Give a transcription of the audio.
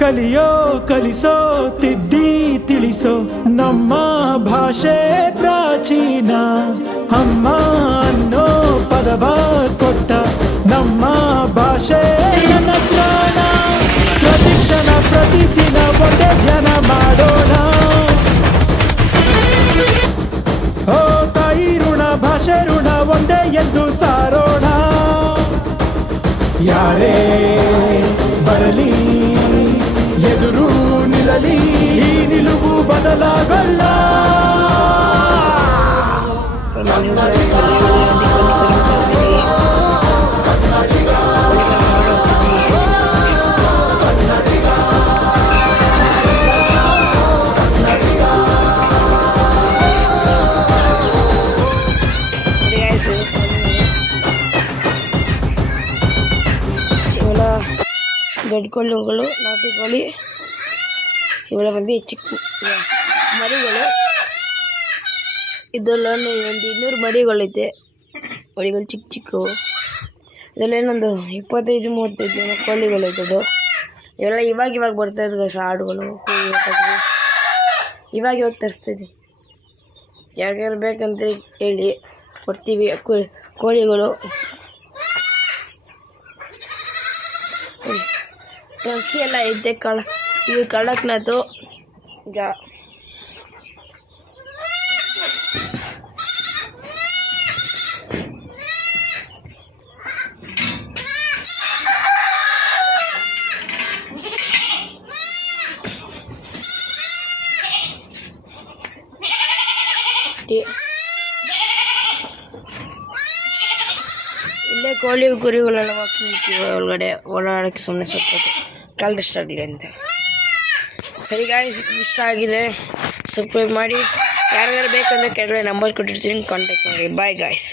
ಕಲಿಯೋ ಕಲಿಸೋ ತಿದ್ದಿ ತಿಳಿಸೋ ನಮ್ಮ ಭಾಷೆ ಪ್ರಾಚೀನ ಅಮ್ಮ ಅನ್ನೋ ಪದವ ಕೊಟ್ಟ ನಮ್ಮ ಭಾಷೆ ನನ್ನ ಪ್ರಾಣ ಪ್ರತಿಕ್ಷಣ ಪ್ರತಿದಿನ ಒಂದೇ ಧ್ಯಾನ ಮಾಡೋಣ ಓ ತಾಯಿ ಋಣ ಭಾಷೆ ಋಣ ಒಂದೇ ಎಂದು ಸಾರೋಣ ಯಾರೇ ಬರಲಿ ಎದುರು ನಿಲ್ಲಲಿ ಈ ನಿಲುವು ಬದಲಾಗಲ್ಲ ದೊಡ್ಡ ಕೋಳಿಗಳು ನಾಟಿ ಕೋಳಿ ಇವೆಲ್ಲ ಬಂದು ಚಿಕ್ಕ ಮರಿಗಳು ಇದರಲ್ಲಿ ಒಂದು 200 ಮರಿಗಳೈತೆ ಮರಿಗಳು ಚಿಕ್ಕ ಚಿಕ್ಕವು ಇದರಲ್ಲೇನೊಂದು 25-30 ಜನ ಕೋಳಿಗಳೈತದು ಇವೆಲ್ಲ ಇವಾಗ ಬರ್ತಾ ಇರೋದು ಆಡುಗಳು ಇವಾಗ ತರಿಸ್ತೀವಿ ಯಾರ್ಯಾರು ಬೇಕಂತ ಹೇಳಿ ಕೊಡ್ತೀವಿ ಕೋಳಿಗಳು ಟರ್ಕಿ ಎಲ್ಲ ಐತೆ ಇದು ಕಡಕ್ನಾಥು ಇಲ್ಲೇ ಕೋಳಿ ಕುರಿಗಳೆಲ್ಲ ವಾಕಿಂಗ್ ಒಳಗಡೆ ಓಡಾಡೋಕ್ಕೆ ಸುಮ್ಮನೆ ಸ್ವಲ್ಪ ಕಾಲು ರೆಸ್ಟ್ ಆಗಲಿ ಅಂತ. ಸರಿ ಗಾಯ್ಸ್, ಇಷ್ಟ ಆಗಿದೆ ಸಬ್ಸ್ಕ್ರೈಬ್ ಮಾಡಿ. ಯಾರ್ಯಾರು ಬೇಕಂದ್ರೆ ಕೆಳಗಡೆ ನಂಬರ್ ಕೊಟ್ಟಿರ್ತೀನಿ, ಕಾಂಟ್ಯಾಕ್ಟ್ ಮಾಡಿ. Bye guys.